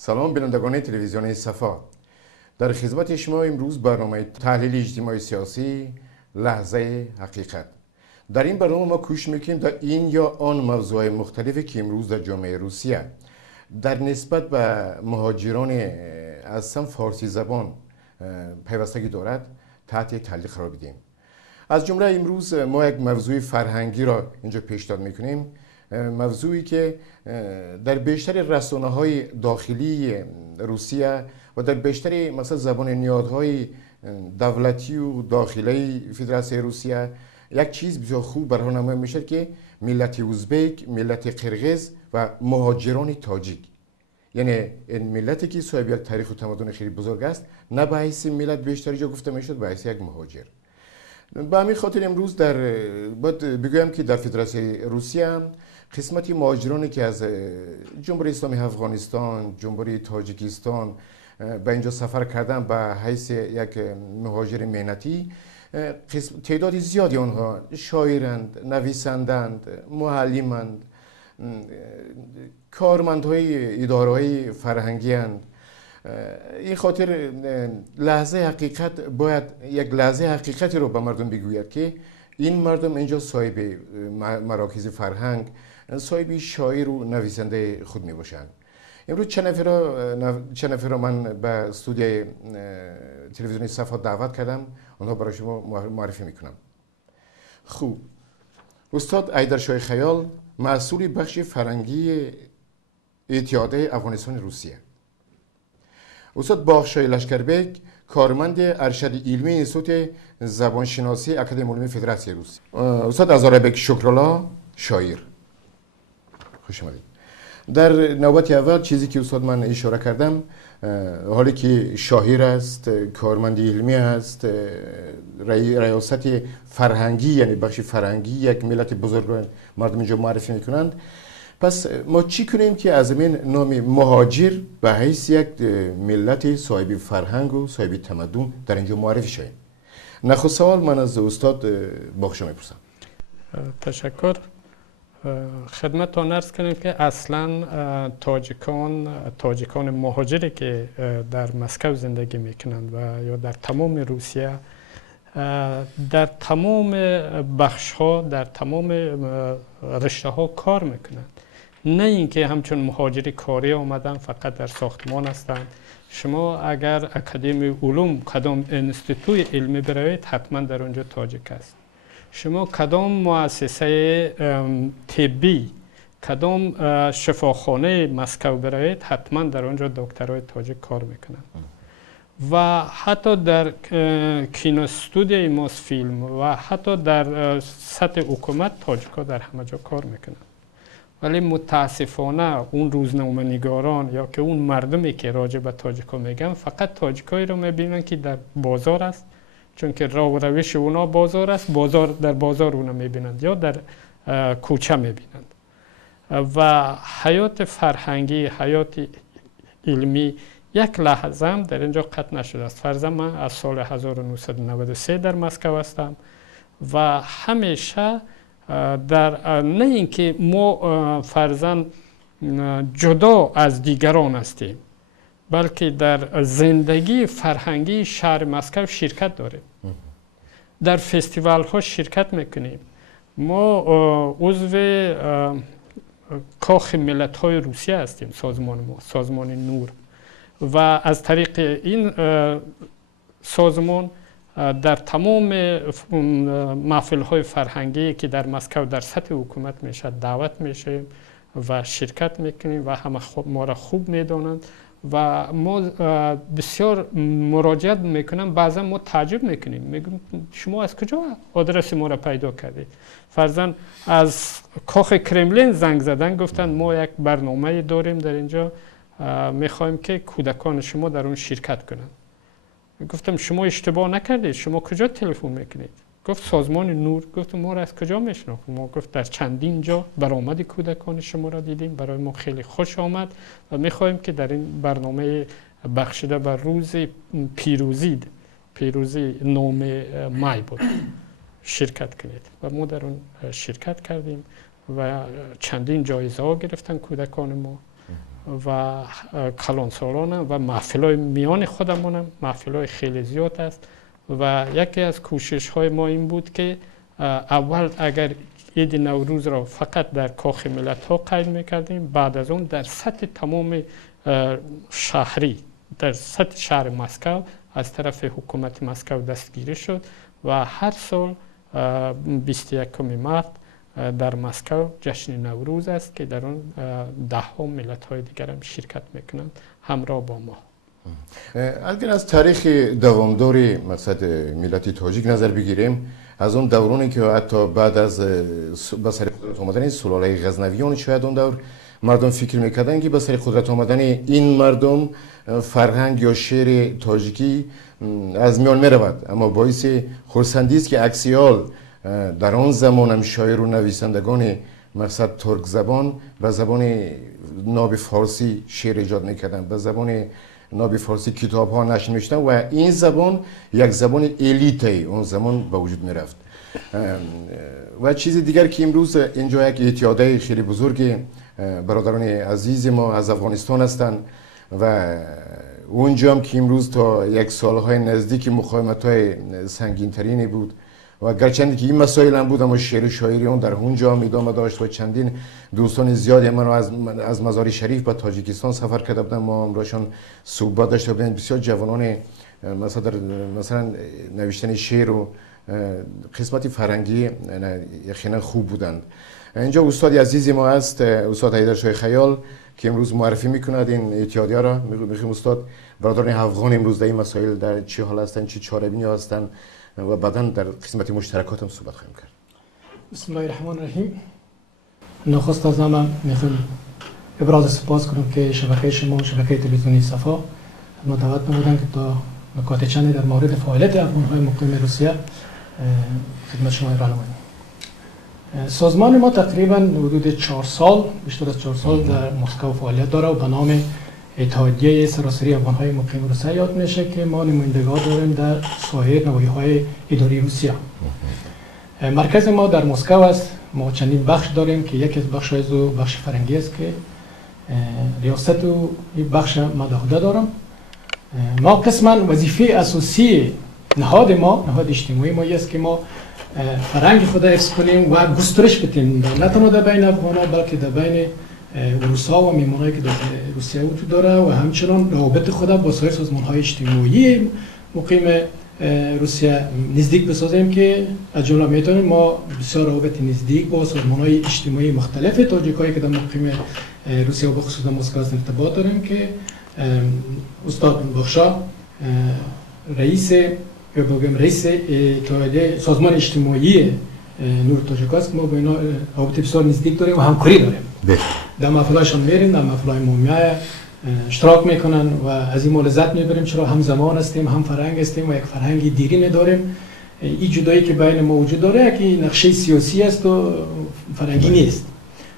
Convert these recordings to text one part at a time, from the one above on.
سلام بینندگان تلویزیون صفا. در خدمت شما امروز برنامه تحلیل اجتماعی سیاسی لحظه حقیقت. در این برنامه ما کوشش میکنیم در این یا آن موضوع مختلفی که امروز در جامعه روسیه در نسبت به مهاجران از صنف فارسی زبان پیوستگی دارد تحت تحلیل قرار بدیم. از جمله امروز ما یک موضوع فرهنگی را اینجا پیشنهاد میکنیم، موضوعی که در بیشتر رسانه‌های داخلی روسیه و در بیشتر مثلا زبان نهادهای دولتی و داخلی فدراسیون روسیه یک چیز بسیار خوب برای نمایان میشه که ملت ازبک، ملت قرقیز و مهاجران تاجیک، یعنی این ملتی که صاحب یک تاریخ و تمدن خیلی بزرگ است، نه به حیث ملت بیشتر جا گفته میشد، به حیث یک مهاجر. به همین خاطر امروز باید بگویم که در فدراسیون روسیه هم قسمتی مهاجرانی که از جمهوری اسلامی افغانستان، جمهوری تاجیکستان به اینجا سفر کردن به حیث یک مهاجر مهنتی، تعداد زیادی آنها شاعرند، نویسندند، معلمند، کارمندهای اداره‌های فرهنگی اند. این خاطر لحظه حقیقت باید یک لحظه حقیقتی رو به مردم بگوید که این مردم اینجا صاحب مراکز فرهنگ، صاحب شاعر و نویسنده خود می باشند. امروز چند نفر من به استودیوی تلویزیونی صفا دعوت کردم، اونها برای شما معرفی میکنم. خوب، استاد ایدرشاه خیال، مسئول بخش فرهنگی اتحادیه افغانستان روسیه. استاد باغشای لشکربک، کارمند ارشد علمی انستیتوت زبانشناسی اکادمی علوم فدراسیون روسیه. استاد ازاربک شکرالله، شاعر. خوش آمدید. در نوبت اول چیزی که استاد من اشاره کردم، حالی که شاعر است، کارمند علمی است، ریاست فرهنگی یعنی بخش فرهنگی یک ملت بزرگ مردم اینجا معرفی میکنند، پس ما چی کنیم که از این نام مهاجر به حیث یک ملت صاحب فرهنگ و صاحب تمدن در اینجا معرفی شویم؟ نخست سوال من از استاد باغشا میپرسم. تشکر. خدمتتان عرض کنیم که اصلا تاجیکان مهاجری که در مسکو زندگی میکنند و یا در تمام روسیه، در تمام بخش ها، در تمام رشته ها کار میکنند. نه اینکه همچون مهاجری کاری آمدن فقط در ساختمان هستند. شما اگر اکادمی علوم کدام انستیتوی علمی بروید حتما در اونجا تاجیک است. شما کدام مؤسسه طبی، کدام شفاخانه مسکو بروید حتما در اونجا دکترای تاجیک کار میکنند. و حتی در کینو استودیوی موسفیلم و حتی در سطح حکومت تاجیکا در همه جا کار میکنند. ولی متاسفانه اون روزنامه نگاران یا که اون مردمی که راجع به تاجیکا میگن فقط تاجیکایی رو میبینن که در بازار است، چون که راه و روش اونا بازار است، در بازار اونا میبینند یا در کوچه میبینند. و حیات فرهنگی، حیات علمی یک لحظه هم در اینجا قطع نشده است. فرضاً من از سال 1993 در مسکو هستم و همیشه نه اینکه ما فرضاً جدا از دیگران هستیم، بلکه در زندگی فرهنگی شهر مسکو شرکت داریم. در فستیوال ها شرکت میکنیم. ما عضو کاخ ملت های روسیه هستیم، سازمان نور، و از طریق این سازمان در تمام محفل های فرهنگی که در مسکو در سطح حکومت میشه دعوت میشه و شرکت میکنیم و همه ما را خوب میدانند و ما بسیار مراجعت میکنم. بعضا ما تعجب میکنیم، میگم شما از کجا آدرس ما را پیدا کردید؟ فرضاً از کاخ کرملین زنگ زدن، گفتن ما یک برنامه داریم در اینجا، میخوایم که کودکان شما در اون شرکت کنند. گفتم شما اشتباه نکردید، شما کجا تلفن میکنید؟ گفت سازمان نور. گفتم ما را از کجا میشناختید؟ ما گفت در چندین جا برآمد کودکان شما را دیدیم، برای ما خیلی خوش آمد و میخوایم که در این برنامه بخشیده بر روز پیروزی 9 مای بود شرکت کنید. و ما در اون شرکت کردیم و چندین جایزه ها گرفتن کودکان ما و کلانسالان و محفل‌های میان خودمون محفل‌های خیلی زیاد است و یکی از کوشش‌های ما این بود که اول اگر عید نوروز را فقط در کاخ ملت‌ها قید می‌کردیم، بعد از اون در سطح تمام شهری در سطح شهر مسکو از طرف حکومت مسکو دستگیری شد و هر سال 21 مارس در مسکو جشن نوروز است که در اون ده‌ها ملت‌های دیگر هم شرکت میکنند همراه با ما. اگر از تاریخ دوامداری مقصد ملت تاجیک نظر بگیریم، از اون دورانی که حتی بعد از به سر قدرت آمدن سلاله غزنویان شاید اون دور مردم فکر میکردن که به سر قدرت آمدن این مردم فرهنگ یا شعر تاجیکی از میان میرود، اما باعث خرسندی است که اکسیال در آن زمان هم شاعر و نویسندگان مقصد ترک زبان به زبان ناب فارسی شعر ایجاد میکردن، به زبان ناب فارسی کتاب ها نشر میشدن و این زبان یک زبان الیتی اون زمان به وجود میرفت. و چیز دیگر که امروز اینجا یک اتحادیه خیلی بزرگ برادران عزیز ما از افغانستان هستند و اونجا هم که امروز تا یک سالهای نزدیک مقاومت های سنگین ترینی بود و گرچند که این مسائل هم بود اما شعر و شاعری اون در اونجا هم ادامه داشت و چندین دوستان زیادی من از مزار شریف به تاجیکستان سفر کرده بودن، ما امراشان صحبت داشته بودیم. بسیار جوانان مثلا نوشتن شعر و قسمتی فرنگی یقینا خوب بودند. اینجا استاد عزیزی ما است، استاد حیدر شاه خیال که امروز معرفی میکند این اتحادیه را. میخوایم استاد برادران افغان امروز در این مسائل در چه حال هستند، چه چاره‌بینی هستند و بعداً در قسمت مشترکات هم صحبت خواهیم کرد. بسم الله الرحمن الرحیم. نخست از همه میخوام ابراز سپاس کنم که شبکه شما شبکه تلویزیونی صفا ما دعوت نمودن که تا نکات چندی در مورد فعالیت افغان‌های مقیم روسیه خدمت شما ارائه کنیم. سازمان ما تقریبا حدود 4 سال بیشتر از 4 سال در مسکو فعالیت داره و به نام اتحادیه سراسری افغان‌های مقیم روسیه یاد میشه که ما نمایندگان داریم در سایر نواحی‌های اداری روسیه. مرکز ما در مسکو است. ما چندین بخش داریم که یکی از بخش‌های بخش فرنگی است که ریاست و این بخش مداخله دارم. ما قسما وظیفه اساسی نهاد اجتماعی ما است که ما فرهنگ خود حفظ کنیم و گسترش بدیم، نه تنها در بین افغان‌ها بلکه در بین روس‌ها و میمونایی که در روسیه وجود داره و همچنان روابط خود با سایر سازمان‌های اجتماعی مقیم روسیه نزدیک بسازیم که از جمله میتونیم ما بسیار روابط نزدیک با سازمان‌های اجتماعی مختلف تاجیکایی که در مقیم روسیه و بخصوص در مسکو ارتباط داریم که استاد بخشا رئیس اتحادیه سازمان اجتماعی نور تاجیکاست، ما با اینا رابطه بسیار نزدیک داریم و همکاری داریم. در محفل‌هاشون میریم، در محفل‌های مومیای اشتراک میکنن و از این لذت میبریم، چرا هم زمان هستیم هم فرهنگ هستیم و یک فرهنگی دیرینه داریم. این جدایی که بین ما وجود داره که نقشه سیاسی است و فرهنگی نیست.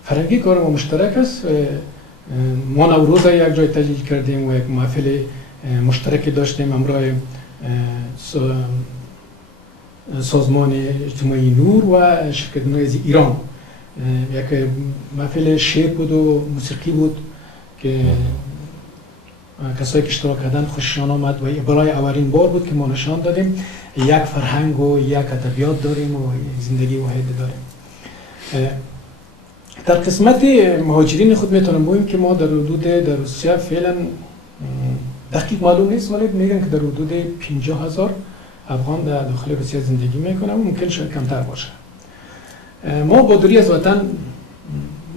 فرهنگی کار ما مشترک است. ما نوروز یک جای تجلیل کردیم و یک محفل مشترک داشتیم همراه سازمان اجتماعی نور و شرکت از ایران. یک محفل شعر بود و موسیقی بود که کسایی که اشتراک کردن خوششان آمد و برای اولین بار بود که ما نشان دادیم یک فرهنگ و یک ادبیات داریم و زندگی واحد داریم. در قسمت مهاجرین خود میتونم بگم که ما در روسیه فعلا دقیق معلوم نیست ولی میگن که در حدود 50,000 افغان در داخل روسیه زندگی میکنن، ممکن شاید کمتر باشه. ما با دوری از وطن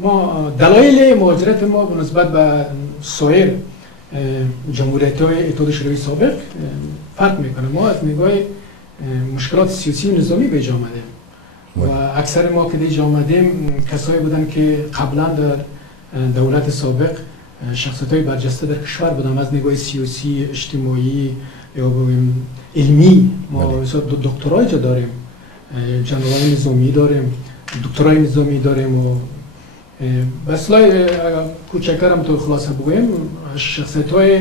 ما دلایل مهاجرت ما به نسبت به سایر جمهوریت‌های اتحاد شوروی سابق فرق میکنه. ما از نگاه مشکلات سیاسی و نظامی به اینجا آمدیم و اکثر ما که اینجا آمدیم کسایی بودن که قبلا در دولت سابق شخصیت‌های برجسته در کشور بودن، از نگاه سیاسی، اجتماعی یا علمی. ما دکترای جا داریم، جنرال نظامی داریم، دکترای نظامی داریم و بسلای کوچکرم تو خلاصه بگویم شخصیت‌های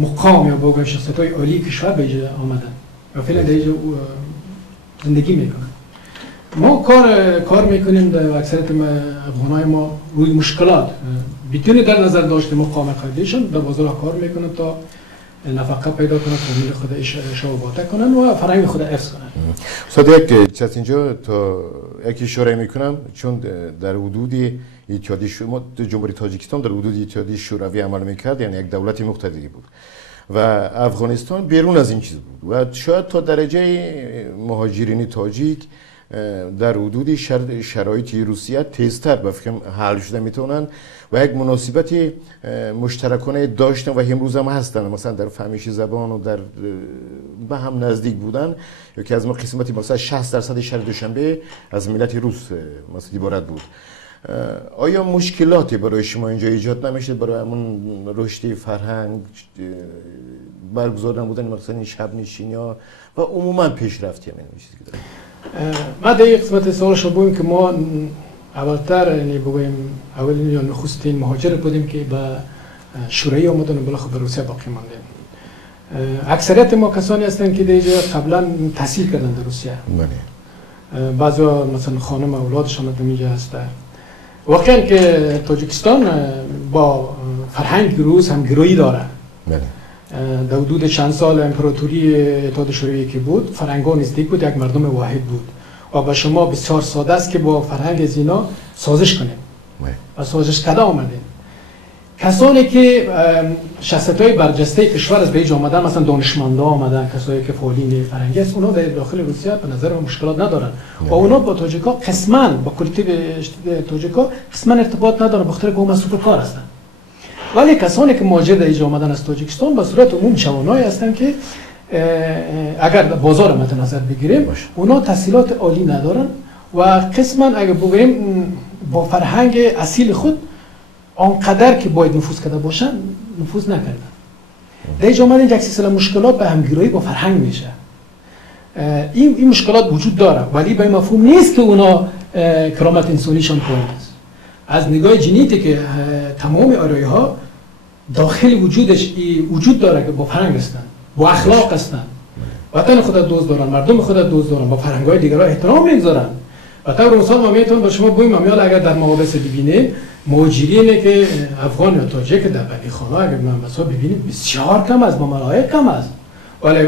مقام یا بگویم شخصیت‌های عالی کشور به اینجا آمدن و فعلا در اینجا زندگی میکنن. ما کار میکنیم در اکثریت افغانای ما روی مشکلات بدون در نظر داشته مقام قبلیشون در بازار کار میکنن تا نفقه پیدا کنن، فامیل خود اشاره کنن و فرهنگ خود حفظ کنن. استاد یک چت اینجا تا یک اشاره میکنم، چون در حدود اتحادیه جمهوری تاجیکستان در حدود اتحادیه شوروی عمل میکرد، یعنی یک دولت مقتدری بود و افغانستان بیرون از این چیز بود و شاید تا درجه مهاجرین تاجیک در حدود شرایط روسیه تیزتر به فکرم حل شده میتونن و یک مناسبت مشترکانه داشتن و امروز هم هستن، مثلا در فهمیش زبان و در به هم نزدیک بودن. یکی از ما قسمتی مثلا 60% شهر دوشنبه از ملت روس مثلا عبارت بود. آیا مشکلاتی برای شما اینجا ایجاد نمیشه برای همون رشد فرهنگ، برگزار نبودن مثلا این شب نشینی‌ها و عموما پیشرفتی همین چیزی که داریم؟ ما در این قسمت سوالش بگویم که ما اولتر یعنی بگویم اولین یا نخستین مهاجر بودیم که به شوروی آمدن و بالاخره به روسیه باقی ماندیم. اکثریت ما کسانی هستند که دیگه قبلا تحصیل کردن در روسیه. بله. بعضیا مثلا خانم اولادشان در اینجا هستند. واقعا که تاجیکستان با فرهنگ روس هم گرویی داره. بله. در حدود چند سال امپراتوری اتحاد شوروی که بود، فرهنگ‌ها نزدیک بود، یک مردم واحد بود و با شما بسیار ساده است که با فرهنگ از اینا سازش کنیم و سازش کرده آمدیم. کسانی که شخصیت‌های برجسته کشور از به اینجا آمدن، مثلا دانشمندان آمدن، کسایی که فعالین فرهنگی است، اونا در داخل روسیه به نظر من مشکلات ندارن و اونا با تاجیک‌ها قسماً با کلکتیو تاجیک‌ها قسماً ارتباط ندارن، بخاطر که هم مسئول کار هستن. ولی کسانی که مهاجر در اینجا آمدن از تاجیکستان به صورت عموم جوانایی هستند که اگر بازار مد نظر بگیریم اونا تحصیلات عالی ندارن و قسما اگر بگوییم با فرهنگ اصیل خود آنقدر که باید نفوذ کرده باشن نفوذ نکردن. در اینجا آمدن یک سلسله مشکلات به همگرایی با فرهنگ میشه. این مشکلات وجود داره ولی به مفهوم نیست که اونا کرامت انسانیشان پایین است. از نگاه ژنتیک تمام آرایه‌ها داخل وجودش وجود داره که با فرهنگ هستن، با اخلاق هستن، وطن خود دوست دارن، مردم خود دوست دارن، با فرهنگ‌های دیگرها احترام می‌گذارن. و طور مثال ما میتونم با شما بگم امیال اگر در مقایسه ببینید مهاجرینی که افغان یا تاجیک در بندیخانه اگر مثلا ببینید بسیار کم است، با ملائک کم است. ولی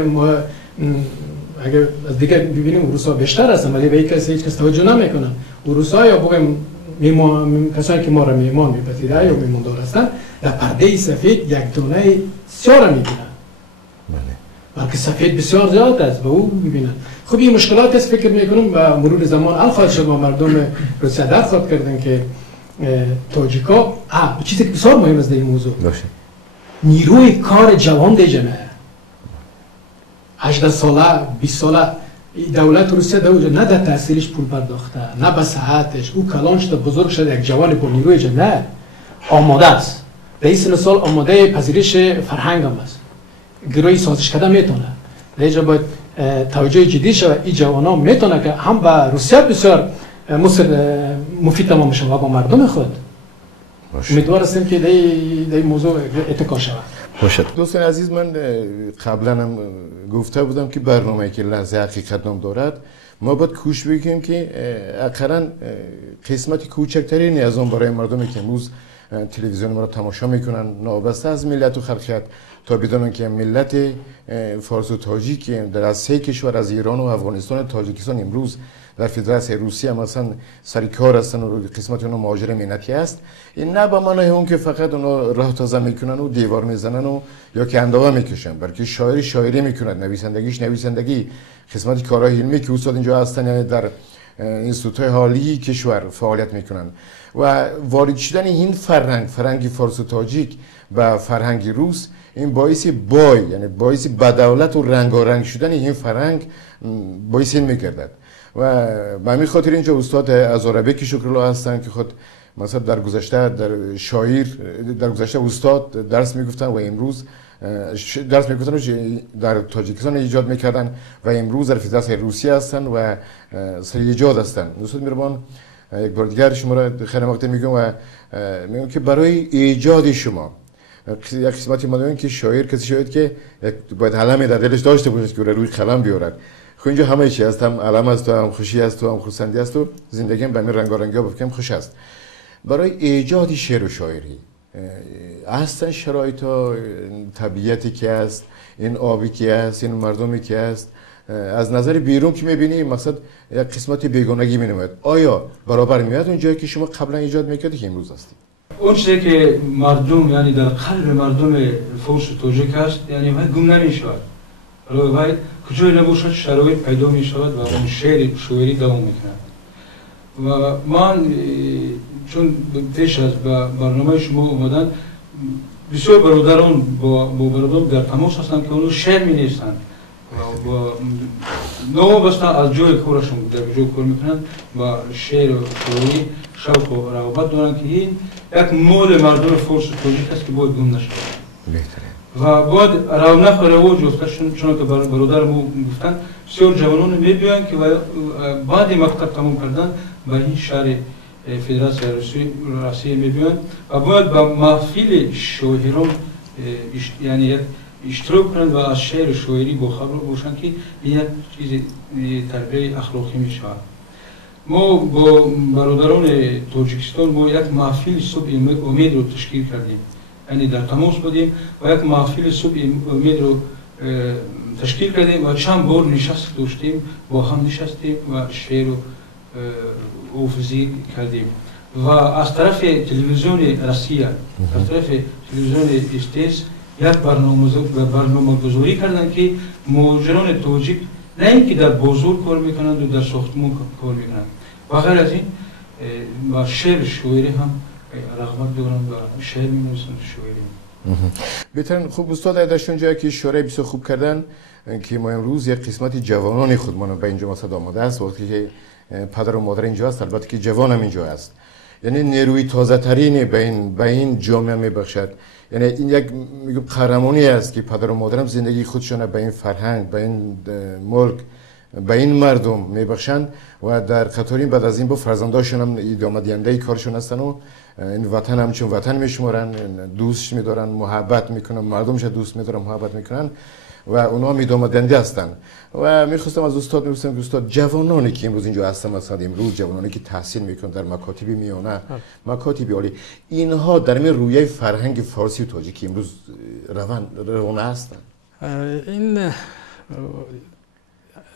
اگر از دیگه ببینیم روسا بیشتر هستن ولی به کسی هیچ کس توجه نمیکنن. روسا یا بگم کسانی که ما را میهمان میپذیرند یا میهماندار هستند در پرده سفید یک دانه سیاه را میبینند. بلکه سفید بسیار زیاد است و او میبینند. خب این مشکلات است فکر میکنم و مرور زمان حل خواهد شد. با مردم روسیه درخواست کردن که تاجیکا چیزی که بسیار مهم است در این موضوع نیروی کار جوان دیگه نه 18 ساله 20 ساله دولت روسیه نه در تحصیلش پول پرداخته نه به صحتش او کلان شده بزرگ شده یک جوان با نیروی جمعه آماده است در این سن سال آماده پذیرش فرهنگ هم است گروهی سازش کرده میتونه در اینجا باید توجه جدی شود این جوان ها میتونه که هم به روسیه بسیار مفید تمام شود و با مردم خود امیدوار هستیم که در این موضوع اتکا شود. باشد. دوستان عزیز من قبلا هم گفته بودم که برنامه‌ای که لحظه حقیقت نام دارد ما باید کوش بگیم که اقلا قسمتی کوچکتری از آن برای مردمی که امروز تلویزیون ما را تماشا میکنن نابسته از ملت و خلقیت تا بدانن که ملت فارس و تاجیک در از 3 کشور از ایران و افغانستان و تاجیکستان امروز در فدراسیون روسیه مثلا سری کار هستن و قسمت اونا مهاجر ملتی است. این نه به معنای اون که فقط اونا راه تازه میکنن و دیوار میزنن و یا که اندازه میکشن، بلکه شاعری میکنن، نویسندگی قسمتی کارهای علمی که استاد اینجا هستن یعنی در اینستیتوت‌های عالی کشور فعالیت میکنن و وارد شدن این فرهنگ فارس و تاجیک و فرهنگ روس این باعث یعنی باعث بدولت و رنگارنگ شدن این فرهنگ باعث این میگردد و به همین خاطر اینجا استاد ازاربکی شکرالله هستن که خود مثلا در گذشته در گذشته استاد درس میگفتن و امروز درس میگفتن در تاجیکستان ایجاد میکردن و امروز در فدراسیون روسیه هستن و سر ایجاد هستن. دوستان میربان یک بار دیگر شما را خیر مقدم میگم و میگم که برای ایجاد شما یک قسمتی ما داریم که کسی شاید که باید علمی در دلش داشته باشه که روی قلم بیارد خب اینجا همه چی هست، هم علم است و هم خوشی است و هم خرسندی است و زندگی هم به همین رنگارنگی بکنم خوش است. برای ایجاد شعر و شاعری اصلا شرایط ها طبیعتی که است، این آبی که است، این مردمی که است، از نظر بیرون که میبینی مقصد یک قسمت بیگانگی مینماید. آیا برابر میاد اون جایی که شما قبلا ایجاد میکردی که امروز هستی؟ اون چیزی که مردم یعنی در قلب مردم فارس و تاجیک است یعنی باید گم نمیشود، باید کجای نباشد شرایط پیدا میشود و اون شعر شاعری دوام میکند. و من چون پیش از برنامه شما اومدن بسیار برادران با برادران در تماس هستند که اونو شعر می نویسند و نوابسته از جای کارشون در جای کار میکنند و شعر و شاعری شوق و رغبت دارند که این یک مال مردم فارس و تاجیک است که باید گم نشود و باید رونق و رواج یافته. چون که برادر ما گفتن بسیار جوانان میبینند که بعد مکتب تمام کردن به این شهر فدراسیون روسیه میبینند و باید به محفل شاعران یعنی اشتراک کنند و از شعر شاعری با خبر باشند که این یک چیز تربیت اخلاقی می شود. ما با برادران تاجیکستان ما یک محفل صبح امید رو تشکیل کردیم، یعنی در تماس بودیم و یک محفل صبح امید رو تشکیل کردیم و چند بار نشست داشتیم، با هم نشستیم و شعر رو حافظی کردیم و از طرف تلویزیون روسیه، از طرف تلویزیون استیس یک برنامه گذاری کردن که مهاجران تاجیک نه اینکه در بازار کار میکنند و در ساختمان کار میکنند و غیر از این و شعر شاعری هم رغبت دارند و شعر می‌نویسند شاعری. بهترین خوب استاد داشتن جایی که شعر بسیار خوب کردن که ما امروز یک قسمتی جوانان خودمان به اینجا مثلا آماده است. وقتی که پدر و مادر اینجا است البته که جوان هم اینجا است، یعنی نیروی تازه ترین به این جامعه میبخشد. یعنی این یک قهرمانی است که پدر و مادرم زندگی خودشون به این فرهنگ، به این ملک، به این مردم میبخشند و در قطار بعد از این با فرزنداشون هم ادامه دهنده کارشون هستن و این وطن همچون وطن میشمارن، دوستش میدارن، محبت میکنن، مردمش دوست میدارن، محبت میکنن و اونا هم ادامه دهنده هستن. و میخواستم از استاد میپرسم استاد جوانانی که امروز اینجا هستن، مثلا امروز جوانانی که تحصیل میکنن در مکاتب میانه، مکاتب عالی، اینها در این رویه فرهنگ فارسی و تاجیکی امروز روانه هستن؟ این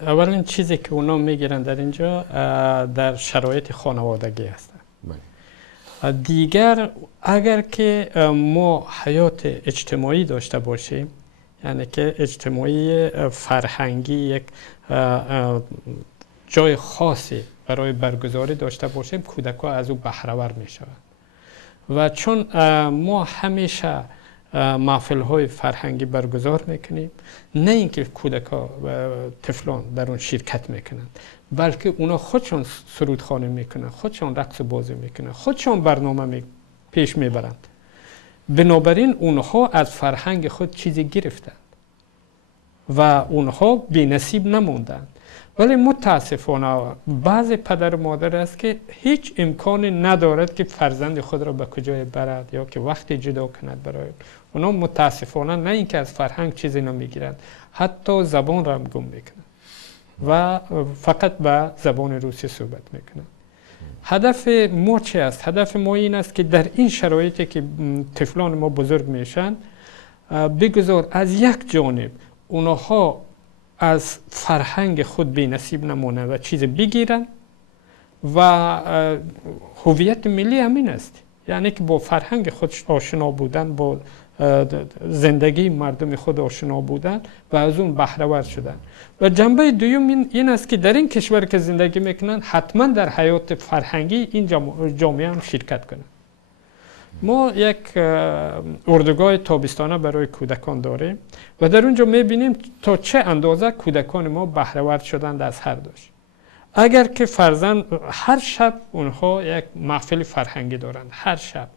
اولین چیزی که اونا میگیرن در اینجا در شرایط خانوادگی هستن. دیگر اگر که ما حیات اجتماعی داشته باشیم، یعنی که اجتماعی فرهنگی یک جای خاصی برای برگزاری داشته باشیم، کودک‌ها از او بهره‌ور میشوند. و چون ما همیشه محفل‌های فرهنگی برگزار میکنیم، نه اینکه کودک‌ها و طفلان در اون شرکت میکنند، بلکه اونا خودشون سرودخوانی میکنن، خودشون رقص و بازی میکنن، خودشون برنامه پیش میبرند. بنابراین اونها از فرهنگ خود چیزی گرفتند و اونها بی‌نصیب نموندند. ولی متاسفانه بعض پدر و مادر است که هیچ امکانی ندارد که فرزند خود را به کجای برد یا که وقتی جدا کند برای اونا. متاسفانه نه اینکه از فرهنگ چیزی نمیگیرند، حتی زبان را هم گم میکنند و فقط به زبان روسی صحبت میکنند. هدف ما چی است؟ هدف ما این است که در این شرایطی که طفلان ما بزرگ میشن، بگذار از یک جانب اونها از فرهنگ خود بی نصیب نمونه و چیز بگیرن و هویت ملی همین است، یعنی که با فرهنگ خود آشنا بودن، با زندگی مردم خود آشنا بودن و از اون بهره‌ور شدن. و جنبه دوم این است که در این کشور که زندگی میکنن حتما در حیات فرهنگی این جامعه هم شرکت کنند. ما یک اردوگاه تابستانه برای کودکان داریم و در اونجا میبینیم تا چه اندازه کودکان ما بهره‌ور شدند از هر دوش. اگر که فرزند هر شب اونها یک محفل فرهنگی دارند، هر شب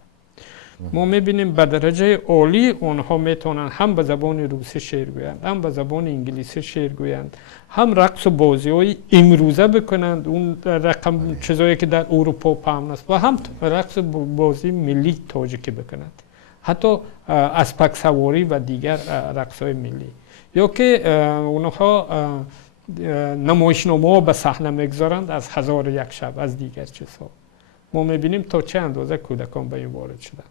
ما میبینیم به درجه عالی اونها میتونن هم به زبان روسی شعر گویند، هم به زبان انگلیسی شعر گویند، هم رقص و بازی های امروزه بکنند، اون رقم چیزایی که در اروپا پهن است، و هم رقص بازی ملی تاجیکی بکنند، حتی اسپک سواری و دیگر رقص های ملی. یا که اونها نمایشنامه‌ها به صحنه میگذارند از 1001 شب از دیگر چیزها. ما میبینیم تا چه اندازه کودکان به این وارد شدند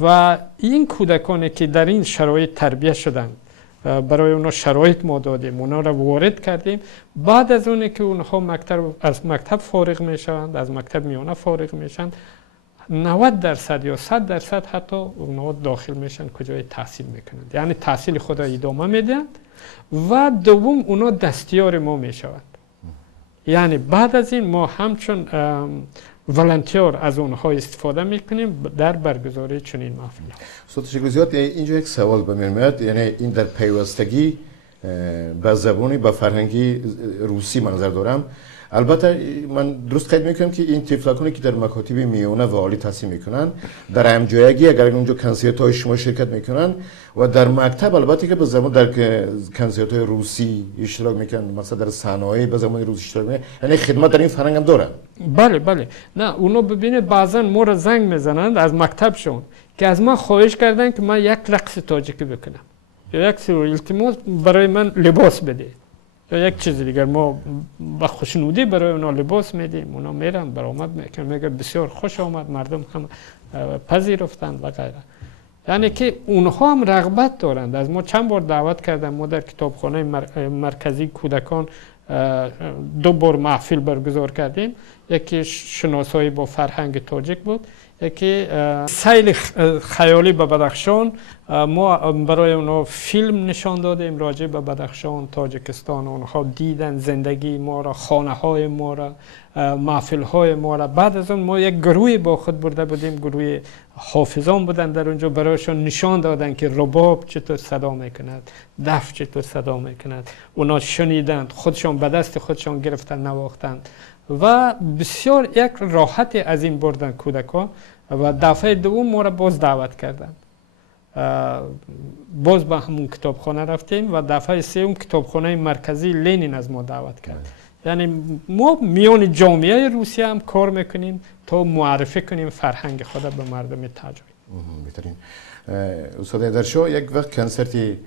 و این کودکانی که در این شرایط تربیت شدند برای اونا شرایط ما دادیم، اونا را وارد کردیم. بعد از اونی که اونها از مکتب فارغ میشوند، از مکتب میانه فارغ میشند، 90% یا 100% حتی اونها داخل میشن کجای تحصیل میکنند، یعنی تحصیل خود را ادامه میدهند و دوم اونا دستیار ما میشوند. یعنی بعد از این ما همچون ولنتیر از اونها استفاده میکنیم در برگزاری چنین محفلی. استاد تشکر زیاد. اینجا یک سوال به من میاد، یعنی این در پیوستگی به زبانی به فرهنگی روسی منظر دارم. البته من درست قید میکنم که این طفلکانی که در مکاتب میانه و عالی تحصیل میکنن در همجایگی اگر اونجا کنسرت های شما شرکت میکنن و در مکتب البته که به زبان در کنسرت های روسی اشتراک میکنن، مثلا در صحنه‌های به زبان روسی اشتراک میکنن، یعنی خدمت در این فرهنگ هم دارن. بله بله. نه اونو ببینید بعضا ما رو زنگ میزنند از مکتبشون که از من خواهش کردن که من یک رقص تاجیکی بکنم یا یک التماس برای من لباس بده یا یک چیز دیگر. ما با خوشنودی برای اونا لباس میدیم، اونا میرن برآمد میکنن، میگه بسیار خوش آمد، مردم هم پذیرفتند و غیره. یعنی که اونها هم رغبت دارند. از ما چند بار دعوت کردن، ما در کتابخانه مرکزی کودکان 2 بار محفل برگزار کردیم. یکی شناسایی با فرهنگ تاجیک بود، یکی سیل خیالی به بدخشان. ما برای اونها فیلم نشان دادیم راجع به بدخشان، تاجیکستان. اونها دیدن زندگی ما را، خانه های ما را، محفل های ما را. بعد از اون ما یک گروه با خود برده بودیم، گروه حافظان بودن در اونجا، برایشان نشان دادن که رباب چطور صدا میکند، دف چطور صدا میکند. اونا شنیدند، خودشان به دست خودشان گرفتن نواختند و بسیار یک راحت از این بردن کودکان. و دفعه دوم ما را باز دعوت کردن، باز به همون کتابخانه رفتیم و دفعه سوم کتابخانه مرکزی لنین از ما دعوت کرد. یعنی ما میان جامعه روسیه هم کار میکنیم تا معرفی کنیم فرهنگ خود به مردم تاجیک. بهترین. استاد درشو یک وقت کنسرتی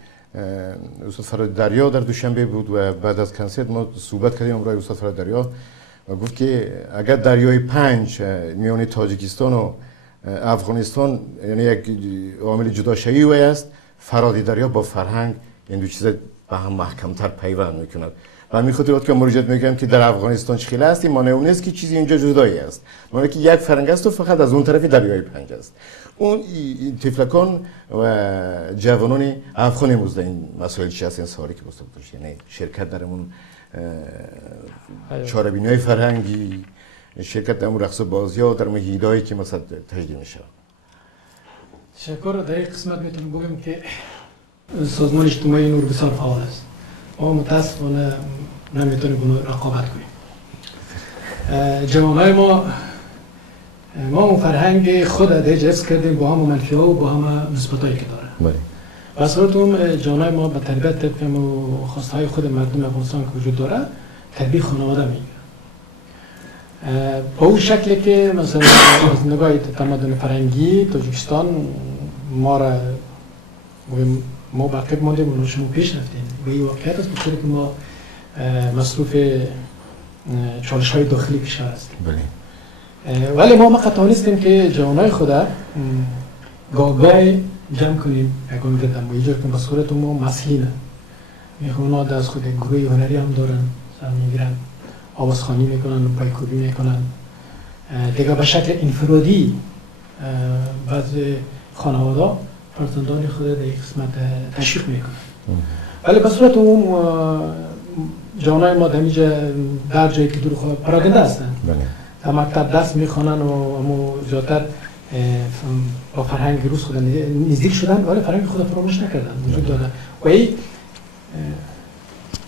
استاد فراد دریا در دوشنبه بود و بعد از کنسرت ما صحبت کردیم با استاد فراد دریا و گفت که اگر دریای 5 میان تاجیکستان و افغانستان یعنی یک عامل جدا شوی است، فراد دریا با فرهنگ این دو چیز به هم محکم‌تر پیوند میکند. و می خاطر که مراجعه میگم که در افغانستان چخیله هستی مانع اون است که چیزی اینجا جدایی است، مانع که یک فرهنگ است و فقط از اون طرف دریای 5 است. اون طفلکان و جوانان افغان امروز در این مسائل چی هستن سوالی که بسته داشت، یعنی شرکت در اون چاره‌بینی‌های فرهنگی، شرکت در اون رقص بازی‌ها، در اون هیدایی که مثلا تجدید میشه. تشکر. در این قسمت میتونم بگم که سازمان اجتماعی نور بسیار فعال است. ما متاسفانه نمیتونیم با رقابت کنیم. جوانای ما فرهنگ خود را حفظ کردیم با هم منفی‌ها و با هم مثبتایی که داره. بله. و اصلا جوانای ما به تربیت طبق خواستهای خود مردم افغانستان که وجود داره تربیت خانواده میگیره. با اون شکلی که مثلا از نگاه تمدن فرهنگی تاجیکستان ما باقی ماندیم و شما پیش رفتیم. به این واقعیت است بطوری که ما مصروف چالش های داخلی کشور هستیم. ولی ما قطعا نیستیم که جوانای خدا گاهی جمع کنیم یکم دیدم و ایجاد کنیم. به صورت ما مسئلینه میخوان از خود گروه هنری هم دارن، سر میگیرن، آوازخوانی میکنن، پایکوبی میکنن دیگه. به شکل انفرادی بعضی خانواده فرزندان خود در این قسمت تشویق میکنن. ولی به صورت جوانای ما در جایی که دور خود پراگنده هستن، در مکتب درس میخوانن و زیادتر با فرهنگ روس خود نزدیک شدن، ولی فرهنگ خود فراموش نکردن، وجود داره. و این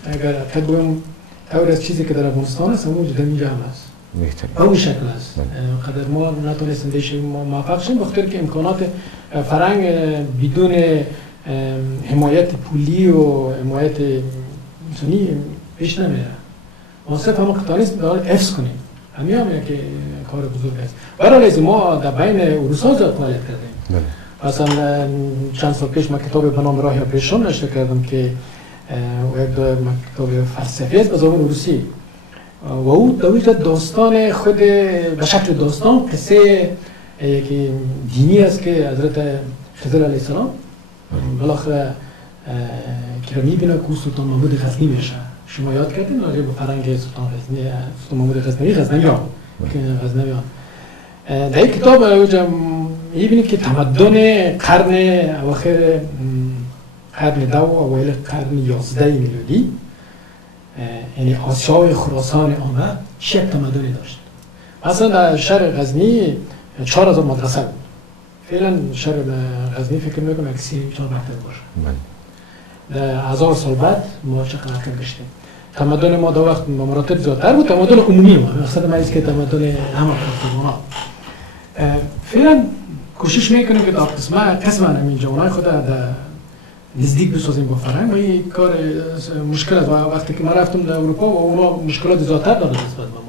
اگر بگویم طور از چیزی که در افغانستان است موجود در اینجا هم است. اون شکل است. قدر ما نتونستیم دیش موفق شیم بخاطر که امکانات فرهنگ بدون حمایت پولی و حمایت انسانی پیش نمیره. ما صرف هم قطعا نیست باید حفظ کنیم. همین هم که کار بزرگ است. برای ما در بین روس‌ها زیاد فعالیت کردیم. مثلا چند سال پیش من کتاب به نام راه پیشرو نشر کردم که و یک کتاب فلسفی است به زبان روسی و او در داستان خود به شکل داستان قصه یکی دینی است که حضرت خضر علیه السلام بالاخره که را میبینه که سلطان محمود غزنی میشه. شما یاد کردین راجع به فرهنگ سلطان محمود غزنویان در این کتاب میبینید که تمدن قرن اواخر قرن 10 و اوایل قرن 11 میلادی یعنی آسیای خراسان آمد چه تمدنی داشت. مثلا در شهر غزنی 4000 مدرسه بود. فعلا شهر غزنی فکر میکنم 34 مکتب باشه. در 1000 سال بعد ما چه قرن داشتیم. تمدن ما در وقت مراتب زیادتر بود. تمدن عمومی ما مقصد ما است که تمدن همه مسلمانان. فعلا کوشش میکنیم که تا قسم همین جوانای خود در نزدیک بسازیم با فرهنگ و این کار مشکل است. و وقتی که من رفتم در اروپا و اونا مشکلات زیادتر داره نسبت به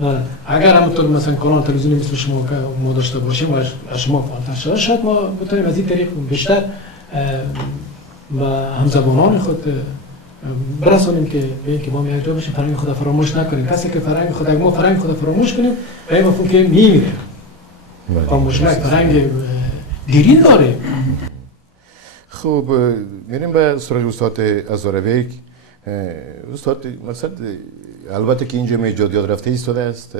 ما. اگر همونطور مثلا کانال تلویزیونی مثل شما که ما داشته باشیم و از شما فعالتر شده شاید ما بتونیم از این طریق بیشتر و همزبانان خود برسانیم که ما میاجا باشیم فرهنگ خود فراموش نکنیم. کسی که فرهنگ خود ما فرهنگ خود فراموش کنیم و این مفهوم که میمیره. فراموش نکنیم فرهنگ دیرین داره. خب میریم به سراغ استاد ازاربیک. استاد مقصد البته که اینجا ایجاد یاد رفته ایستاده است،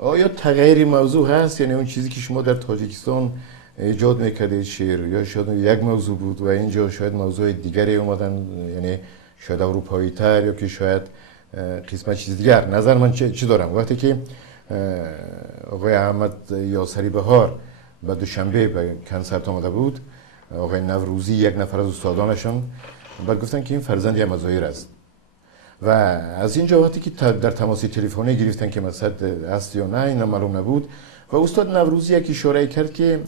آیا تغییر موضوع هست؟ یعنی اون چیزی که شما در تاجیکستان ایجاد میکردید شعر یا شاید یک موضوع بود و اینجا شاید موضوع دیگری اومدن، یعنی شاید اروپایی تر یا که شاید قسمت چیز دیگر. نظر من چی دارم وقتی که آقای احمد یاسری بهار به دوشنبه به کنسرت آمده بود، آقای نوروزی یک نفر از استادانشان بعد گفتن که این فرزند احمد ظاهر است و از اینجا وقتی که در تماس تلفنی گرفتن که مثلا است یا نه اینا معلوم نبود و استاد نوروزی یک اشاره کرد که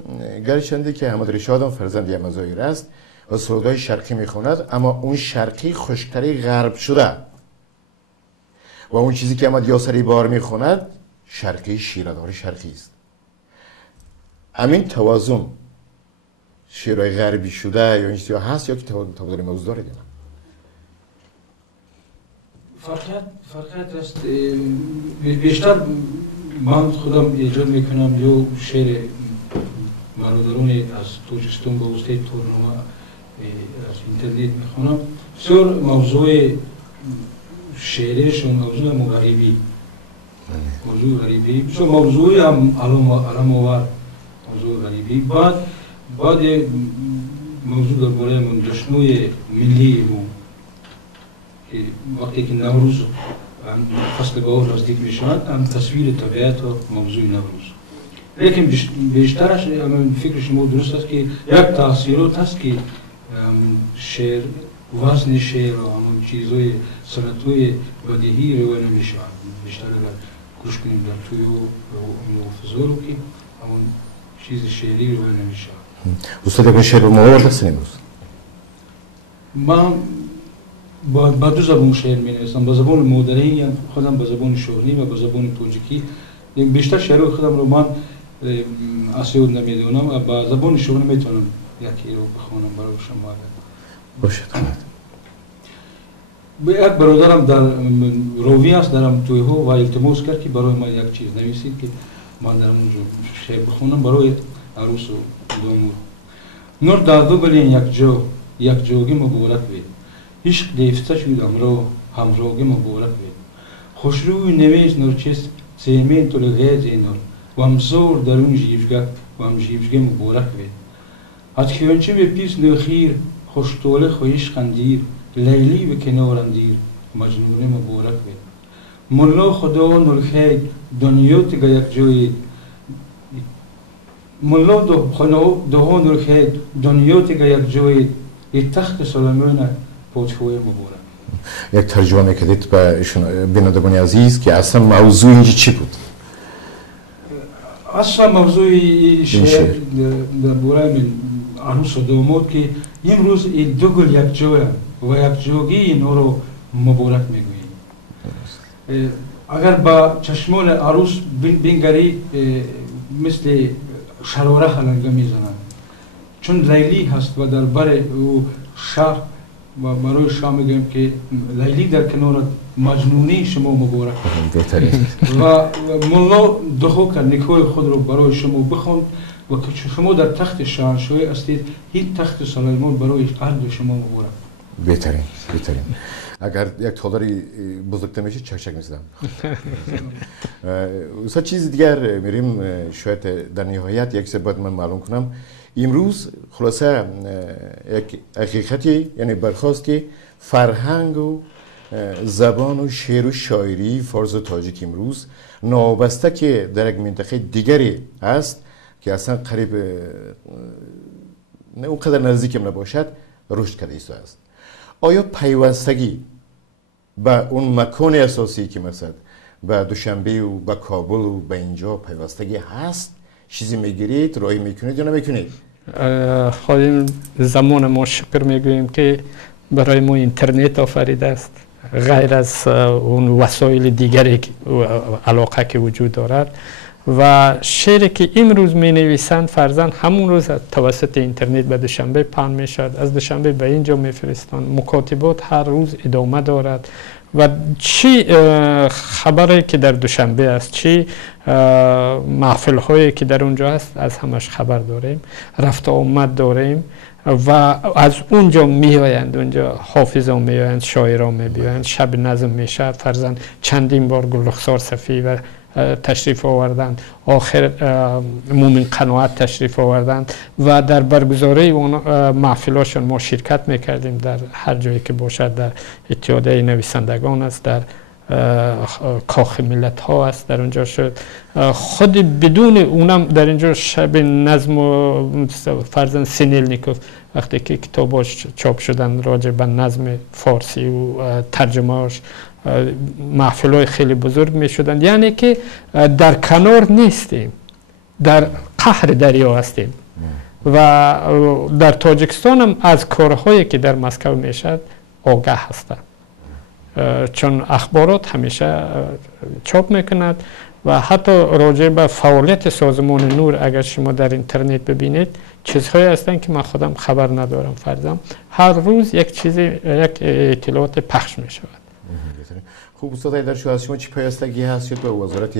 گرچنده که احمد رشاد هم فرزند احمد ظاهر است و سرودهای شرقی میخواند اما اون شرقی خشکتری غرب شده و اون چیزی که احمد یاسری بهار میخواند شرقی شیره‌دار شرقی است. همین توازن شعرهای غربی شده یا این چیزی هست یا که تبادل موضوع داره دیدم؟ فرقیت است. بیشتر من خودم ایجاد میکنم یا شعر برادران از توجستان با واسطه تورنما از اینترنت میخونم. بسیار موضوع شعرشون موضوع مغربی، موضوع غریبی، بسیار موضوعی هم علم آور موضوع غریبی. بعد موضوع درباره من جشنوی ملی مو که وقتی که نوروز فصل بهار نزدیک میشود هم تصویر طبیعت و موضوع نوروز. لیکن بیشترش من فکر شما درست است که یک تاثیرات هست که شعر وزن شعر و همون چیزهای سنتوی بدیهی روی نمیشود. بیشتر اگر گوش کنیم در توی و فضول که همون چیز شعری روی نمیشود. استاد اگر شعر موارد هست نمیروز؟ من با دو زبان شعر می نویسم، با زبان مادری خودم، با زبان شغلی و با زبان توجیکی. بیشتر شعر خودم رو من اسیود نمیدونم و با زبان شغلی میتونم یکی رو بخونم برای شما. باشه. یک برادرم در روی است درم توی ها و التماس کرد که برای من یک چیز نویسید که من در اونجا شعر بخونم برای عروس و داماد. نور دادو بلین یک جوگی مبارک بید. عشق دیفته شد همراهی مبارک بید. خوشروی نویز نورچیز سیمین طلقه زینور و همزور در اون جیبگه و هم جیبگه مبارک بید. از خیانچه به پیس نخیر خوشطوله خویش خندیر لیلی به کنار اندیر مجنون مبارک بید. ملا خدا نرخه دنیا تگه یک جایی ملا دهان نرخه دنیا تگه یک جایی یک تخت سلیمان پادشاهی مبارک. یک ترجمه کردید به بینندگان عزیز که اصلا موضوع اینجا چی بود؟ اصلا موضوع شعر درباره من عروس و داماد که امروز این دو گل یک جایه و یک جوگی اینا رو مبارک میگوییم. اگر با چشمان عروس بینگری مثل شراره خلنگه میزنن چون لیلی هست و در بر او شهر و برای شما میگم که لیلی در کنار مجنونی شما مبارک بهترین و مولا دعا کرد نیکوی خود رو برای شما بخوند و که شما در تخت شاهنشاهی هستید، هیچ تخت سلیمان برای قلب شما مبارک. بهترین اگر یک تالاری بزرگتر میشه چکچک میزدم. اصلا چیز دیگر میریم، شاید در نهایت یک سر باید من معلوم کنم. امروز خلاصه یک حقیقتی یعنی برخواست که فرهنگ و زبان و شعر و شاعری فارس و تاجیک امروز نابسته که در یک منطقه دیگری است که اصلا قریب نه اونقدر نزدیکم نباشد رشد کرده ایسا است. آیا پیوستگی به اون مکان اساسی که مثلا به دوشنبه و به کابل و به اینجا پیوستگی هست؟ چیزی میگیرید، راهی میکنید یا نمیکنید؟ خواهیم زمان ما شکر میگوییم که برای ما اینترنت آفریده است، غیر از اون وسایل دیگری علاقه که وجود دارد و شعری که امروز می نویسند فرزن همون روز توسط اینترنت به دوشنبه پهن می شد، از دوشنبه به اینجا می فرستند، مکاتبات هر روز ادامه دارد و چی خبری که در دوشنبه است، چی محفل هایی که در اونجا است، از همش خبر داریم، رفت آمد داریم و از اونجا می آیند، اونجا حافظان می آیند، شاعران می آیند، شب نظم می شد، فرزن چندین بار گلرخسار صفی و تشریف آوردند، آخر مومن قناعت تشریف آوردند و در برگزاری اون محفلاشون ما شرکت میکردیم در هر جایی که باشد، در اتحادیه نویسندگان است، در کاخ ملت ها است، در اونجا شد. خود بدون اونم در اینجا شب نظم و فرزن سینیلنیکوف وقتی که کتاباش چاپ شدن راجع به نظم فارسی و ترجمهاش محفل‌های خیلی بزرگ می شدند، یعنی که در کنار نیستیم، در قهر دریا هستیم و در تاجیکستان هم از کارهایی که در مسکو می شد آگاه هستند، چون اخبارات همیشه چاپ میکند و حتی راجع به فعالیت سازمان نور اگر شما در اینترنت ببینید چیزهایی هستند که من خودم خبر ندارم، فرضم هر روز یک اطلاعات پخش می شود. خوب استاد در شو از شما چی پیوستگی هست شد به وزارت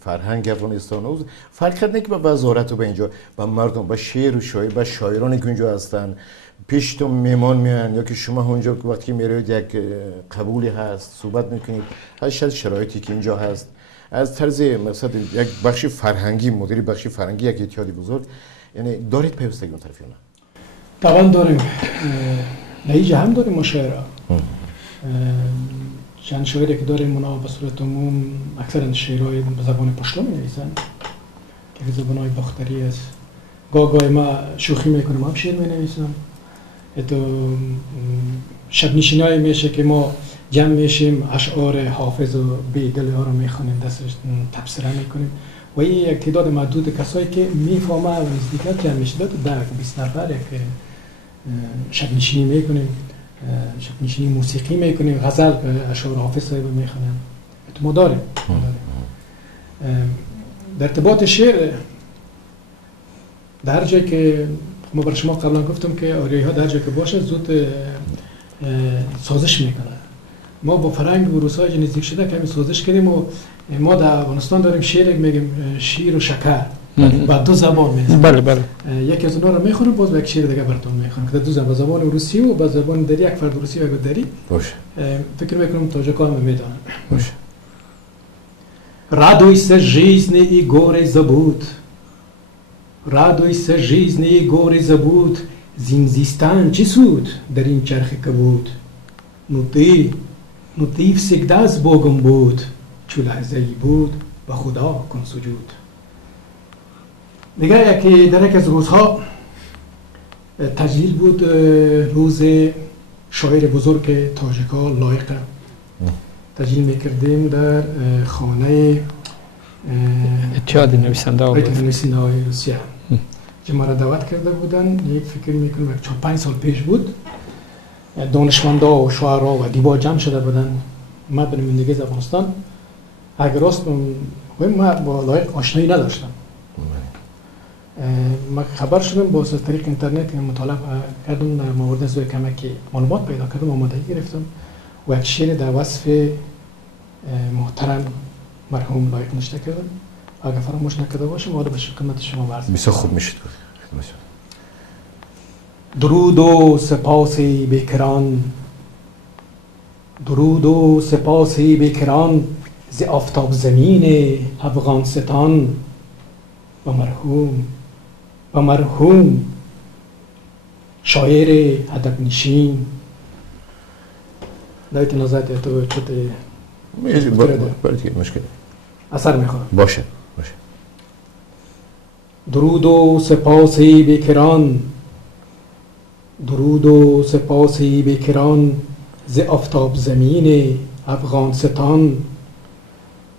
فرهنگ افغانستان؟ فرق کرد که به وزارت و به اینجا به مردم، به شعر و شاعر، به شاعرانی که اینجا هستن پیشتون میمان میان یا که شما اونجا وقتی میرید یک قبولی هست صحبت میکنید از شرایطی که اینجا هست از طرز مثلا یک بخش فرهنگی، مدیری بخش فرهنگی یک اتحادیه بزرگ، یعنی دارید پیوستگی اون طرفی؟ طبعا داریم، نهیجه هم داریم مشاعره، چند شاعری که داریم اونا به صورت عموم اکثرا شعرهای به زبان پشتو می نویسن که زبانهای باختری است. گاه ما شوخی میکنم هم شعر می نویسم. شب نشینایی میشه که ما جمع میشیم اشعار حافظ و بیدل ها رو میخوانیم، دستش تبصره میکنیم و این یک تعداد محدود کسایی که میفهمه و نزدیکت جمع میشه، تو 10-20 نفر که شب نشینی میکنیم، شب نشینی موسیقی میکنیم، غزل اشعار حافظ صاحب میخوانیم. ما داریم. در ارتباط شعر در جایی که ما برای شما قبلا گفتم که آریایی ها در جایی که باشه زود سازش میکنه. ما با فرهنگ و روس‌های نزدیک شده کمی سازش کردیم و ما در افغانستان داریم شعر میگیم شیر و شکر و دو زبان میگیم. بله بله. یکی از اونها رو میخونم باز یک شعر دیگه براتون میخونم که دو زبان، زبان روسی و با زبان دری، یک فرد روسی و یک دری. باشه. فکر میکنم تاجیک‌ها هم میدونن. باشه. Радуйся жизни и горе забудь. Радуйся жизни и горе забудь. Зимзистан чи суд در این چرخ کبود. Ну ты всегда с Богом будь. چو لحظه ای بود به خدا کن سجود. دیگه یکی در یک از روزها تجلیل بود، روز شاعر بزرگ تاجیک‌ها لایق تجلیل میکردیم در خانه اتحاد نویسنده‌های روسیه که ما را دعوت کرده بودن. یک فکر میکنم 4-5 سال پیش بود. دانشمندا و شاعرها و دیبا جمع شده بودن. ما به نمایندگی از افغانستان، اگر راست ما با لایق آشنایی نداشتم ما خبر شدم با طریق اینترنت مطالعه کردم، در مورد از کمکی معلومات پیدا کردم، آمادگی گرفتم و یک شعر در وصف محترم مرحوم لایق نوشته کردم. اگر فراموش نکرده باشم حالا به خدمت شما عرض بسیار خوب میشد. درود و سپاسی بیکران، درود و سپاسی بیکران ز آفتاب زمین افغانستان و مرحوم شاعر ادب نشین. دایت نظرت تو چطور مشکل اثر میخواد باشه. درود و سپاسی بیکران، درود و سپاسی بیکران ز آفتاب زمین افغانستان،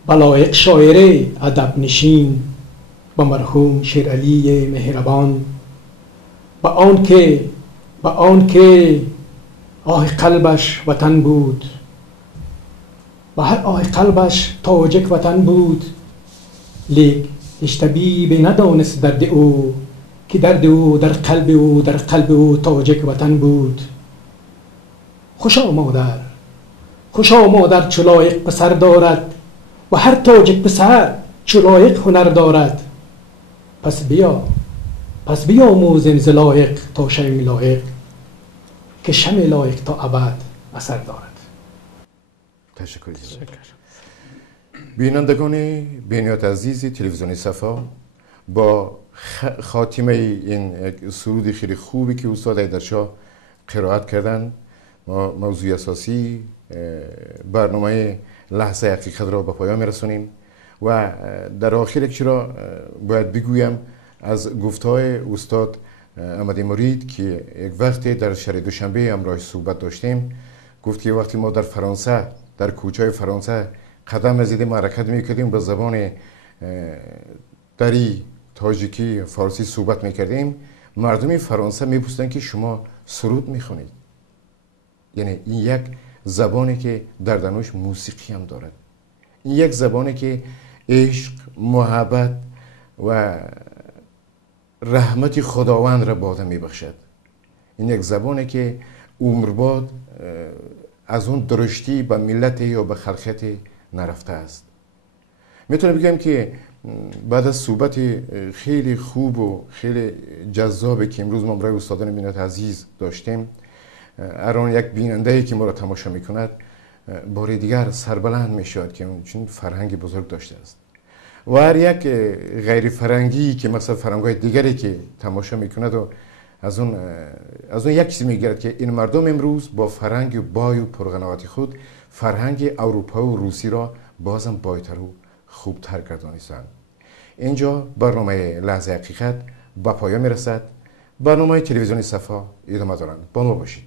بلایق شاعر ادب نشین با مرحوم شیرعلی مهربان، با آن که آه قلبش وطن بود، و هر آه قلبش تاجک وطن بود، لیک هیچ طبیب ندانست درد او، که درد او در قلب او تاجک وطن بود. خوشا مادر چو لایق پسر دارد، و هر تاجک پسر چو لایق هنر دارد. پس بیاموزیم ز لایق تا شویم لایق، که شمع لایق تا ابد اثر دارد. تشکر. بینندگان بینیات عزیز تلویزیون صفا، با خاتمه این سرود خیلی خوبی که استاد حیدرشاه قرائت کردن، ما موضوع اساسی برنامه لحظه حقیقت را به پایان میرسونیم و در آخر یک چرا باید بگویم از گفتهای استاد احمدی مرید که یک وقتی در شهر دوشنبه همراه صحبت داشتیم، گفت که وقتی ما در فرانسه، در کوچه‌های فرانسه قدم نزدیم حرکت میکردیم، به زبان دری، تاجیکی، فارسی صحبت میکردیم، مردم فرانسه میپرسیدن که شما سرود میخونید. یعنی این یک زبانی که در درونش موسیقی هم دارد، این یک زبانی که عشق، محبت و رحمت خداوند را به آدم میبخشد. این یک زبانی که عمرباد از اون درشتی به ملت یا به خلقت نرفته است. میتونم بگم که بعد از صحبت خیلی خوب و خیلی جذابی که امروز ما برای استادان بینیات عزیز داشتیم، الان یک بیننده که ما را تماشا میکند بار دیگر سربلند میشود که چون فرهنگ بزرگ داشته است، و هر یک غیر فرهنگی که مثلا فرهنگ‌های دیگری که تماشا میکند و از اون یک چیز میگرد که این مردم امروز با فرهنگ بای و پرقناعت خود فرهنگ اروپا و روسی را بازم بایتر و خوبتر گردانیدند. اینجا برنامه لحظه حقیقت به پایان میرسد. برنامه تلویزیونی صفا ادامه دارند. با ما باشید.